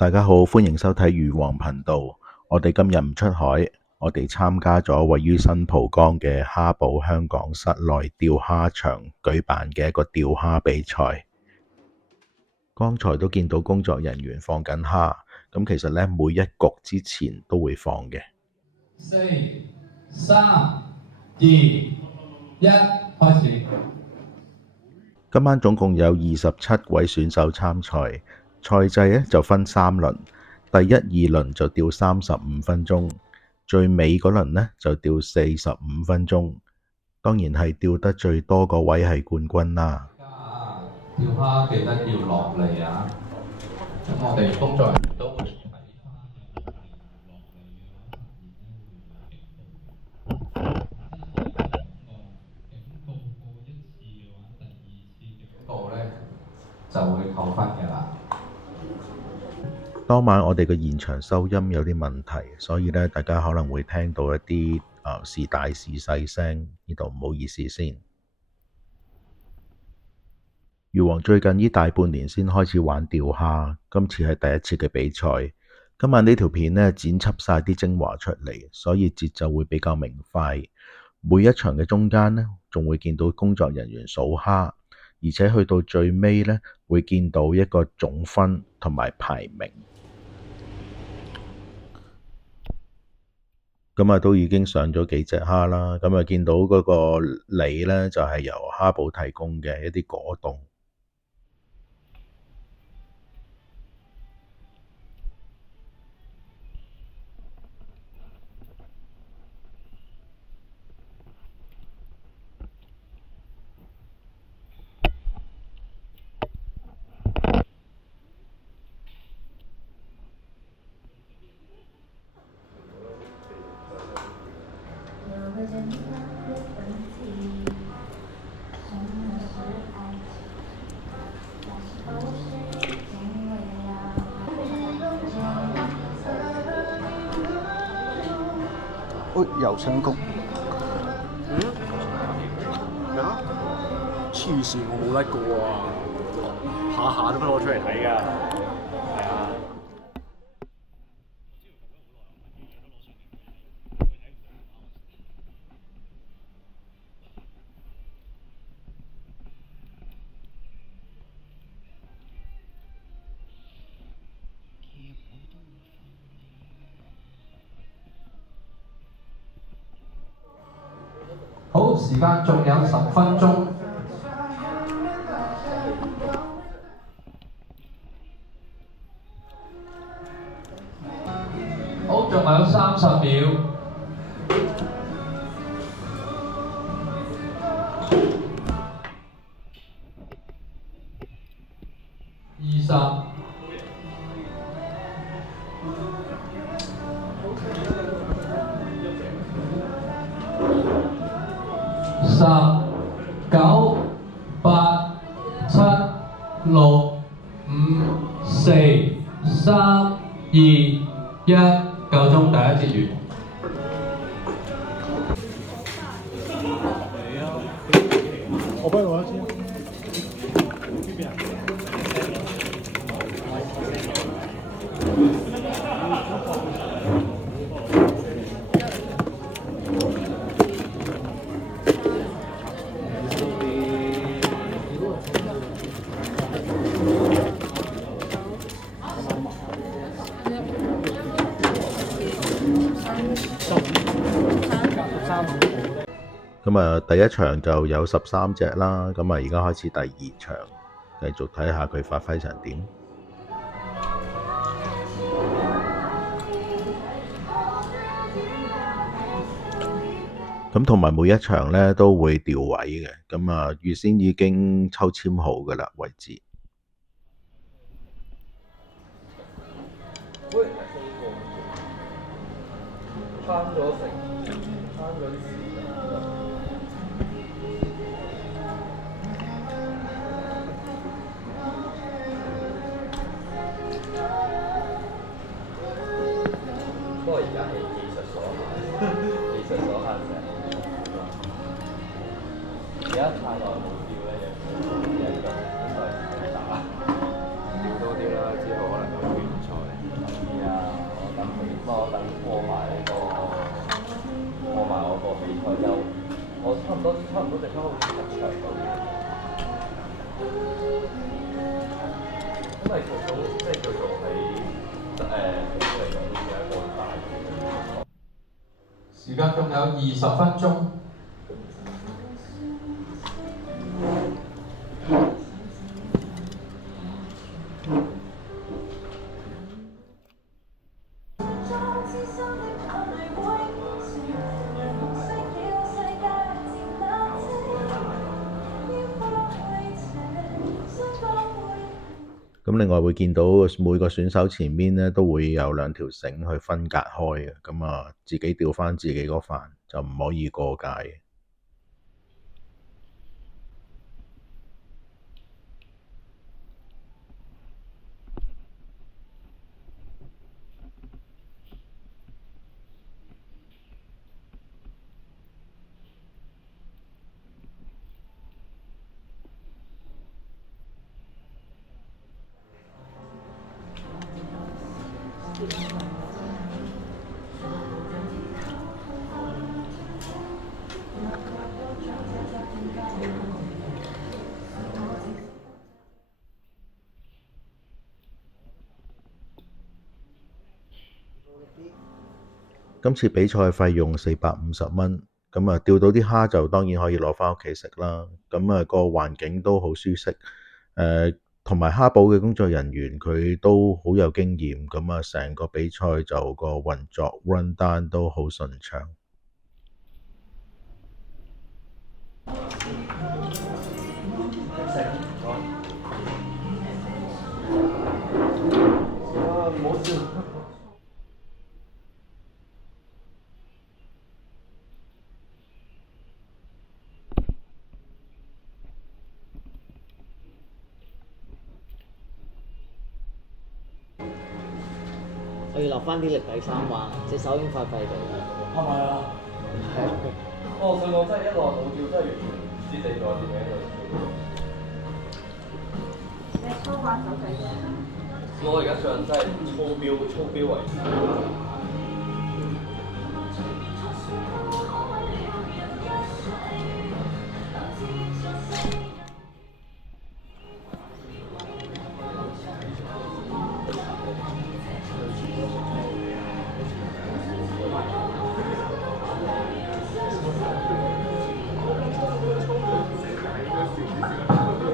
大家好，歡迎收睇魚王頻道。我哋今日唔出海，我哋參加咗位於新蒲崗嘅蝦堡香港室內釣蝦場舉辦嘅一個釣蝦比賽。剛才都見到工作人員放緊蝦，咁其實呢，每一局之前都會放嘅。4、3、2、1，開始。今晚總共有27位選手參賽，賽制呢就分3輪，第一、二輪就釣35分鐘，最尾嗰輪呢就釣45分鐘。當然係釣得最多嗰位係冠軍啦。釣蝦記得要落嚟啊！咁我哋工作人員都會睇翻警告咧，就會扣分嘅啦。當晚我哋嘅現場收音有啲問題，所以咧大家可能會聽到一啲時大時細聲，呢度唔好意思先。魚王最近呢大半年先開始玩釣蝦，今次係第一次嘅比賽。今晚呢條片呢，剪輯晒啲精華出嚟，所以節奏會比較明快。每一場嘅中間呢，仲會見到工作人員數蝦，而且去到最尾呢，會見到一個總分同埋排名。咁啊，都已經上咗幾隻蝦啦。咁啊，見到嗰個餌呢，就係由蝦堡提供嘅一啲果凍。又上谷。咩啊？黐線，我冇甩過啊！下下都俾我攞出嚟睇㗎。係啊。好，時間仲有10分鐘。好，仲有30秒。20。10、9、8、7、6、5、4、3、2、1，夠鐘，第一節完。我幫你攞一支。咁啊，第一場就有13隻啦。咁啊，而家開始第2場，繼續睇下佢發揮成點。咁同埋每一場呢都會調位嘅，咁啊預先已經抽籤好㗎喇位置。喂，攤咗成，攤咗啲時間。不過而家係技術所限，技術所限啫。而家太耐冇釣咧，有啲咁應該打。釣多啲啦，之後可能有決賽。到地方好似吉祥咁，因為嗰種即係叫做喺嚟講嘅一個大嘅。時間仲有20分鐘。咁另外會見到每個選手前面呢都會有2條繩去分隔開嘅，咁啊自己吊返自己嗰瓣就唔可以過界。今次比賽費用450蚊，咁啊釣到啲蝦就當然可以攞返屋企食啦。咁啊個環境都好舒適，同埋蝦堡嘅工作人員佢都好有經驗，咁啊成個比賽就個運作 run down 都好順暢。我要落翻啲力第3彎，隻手已經快廢到。係咪啊？係啊！我想講真係一落到跳，真係完全唔知你個點樣喺度跳。你操把手仔啫。我而家上真係操標為主。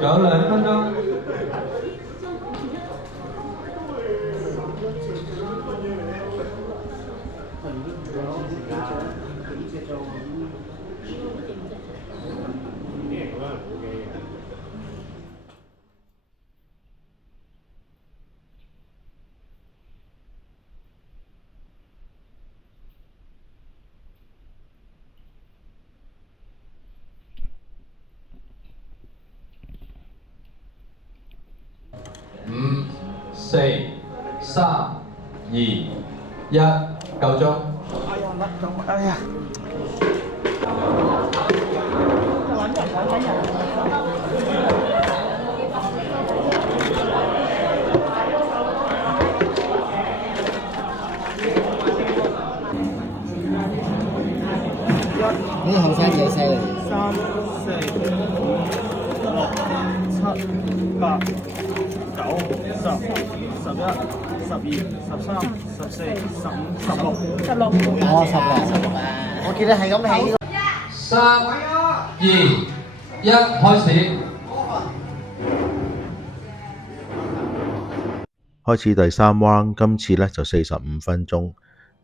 仲有2分鐘。5、4、3、2、1，夠鐘。哎呀，甩咁，哎呀！呢啲後生仔犀利。3、4、5、6、7、8、9、10、11、12、13、14、15、16。哦，16啊！我記得係咁起。3、2、1，開始。開始第3 round，今次呢就45分鐘。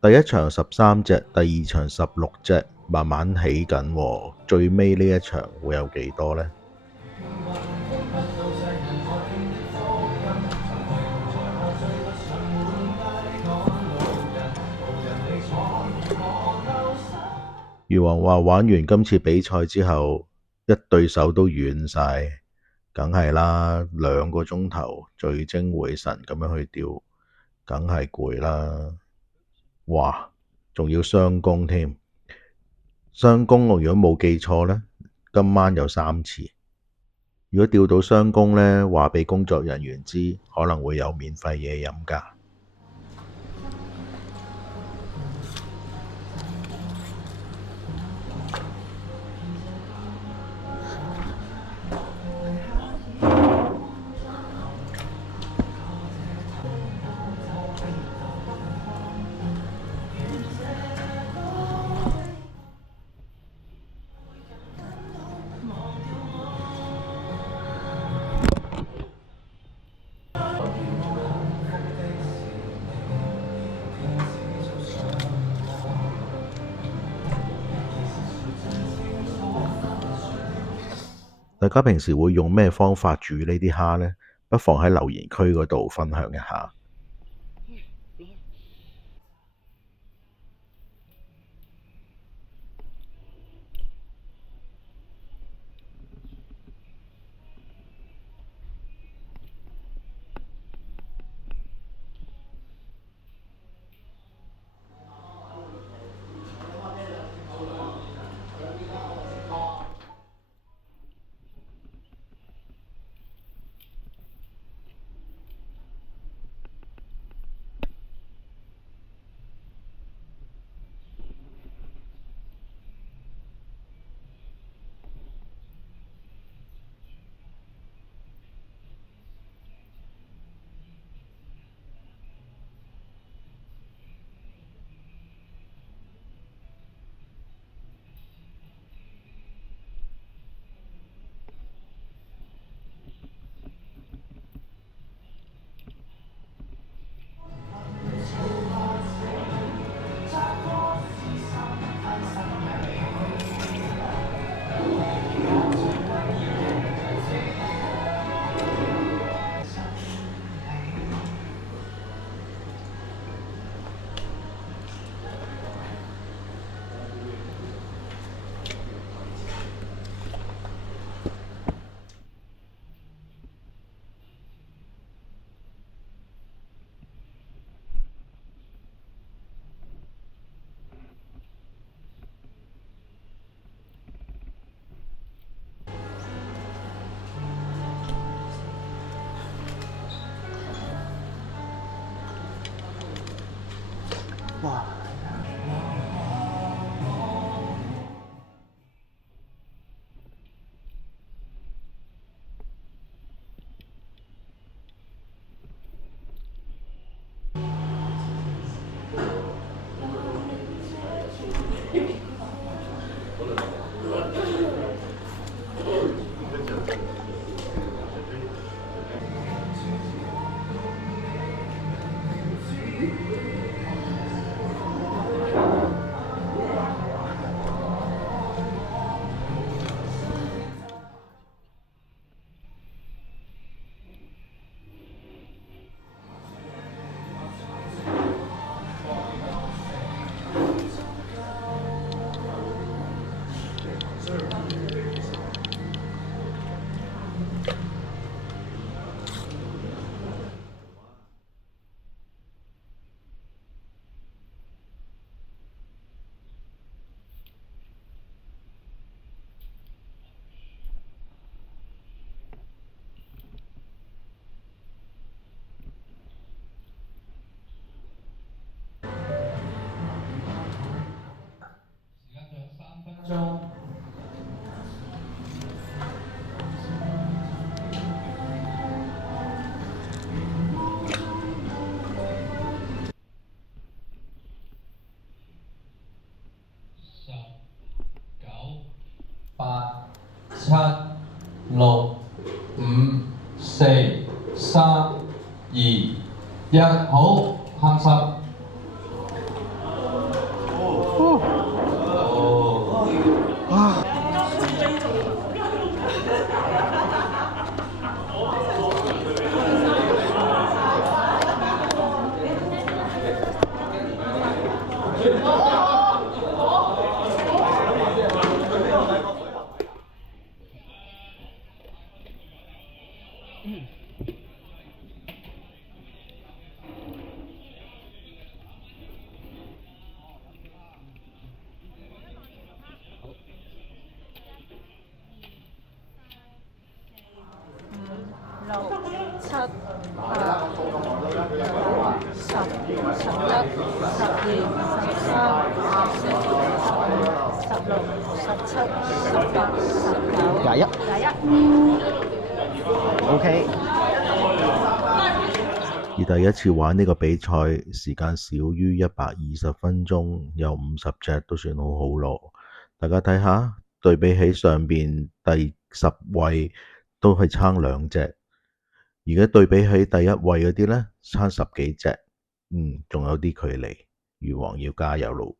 第一場13隻，第二場16隻，慢慢起緊喎。最尾呢一場會有幾多呢？魚王話玩完今次比賽之後，一對手都軟晒，梗係啦，2個鐘頭聚精會神咁樣去釣，梗係攰啦。哇，仲要雙攻添，雙攻我如果冇記錯呢，今晚有3次。如果釣到雙攻呢，話畀工作人員知，可能會有免費嘢飲㗎。大家平時會用咩方法煮呢啲蝦呢？不妨喺留言區嗰度分享一下。哇！八、七、六、五、四、三、二、一，好，喊十。七、八、十、11、12、13、14、15、16、17、18、19、21。OK。而第一次玩呢個比賽，時間少於120分鐘，有50隻都算好好咯。大家睇下，對比起上邊第10位都係差2隻，而家對比起第1位嗰啲呢，差10幾隻，仲有啲距離。魚王要加油咯！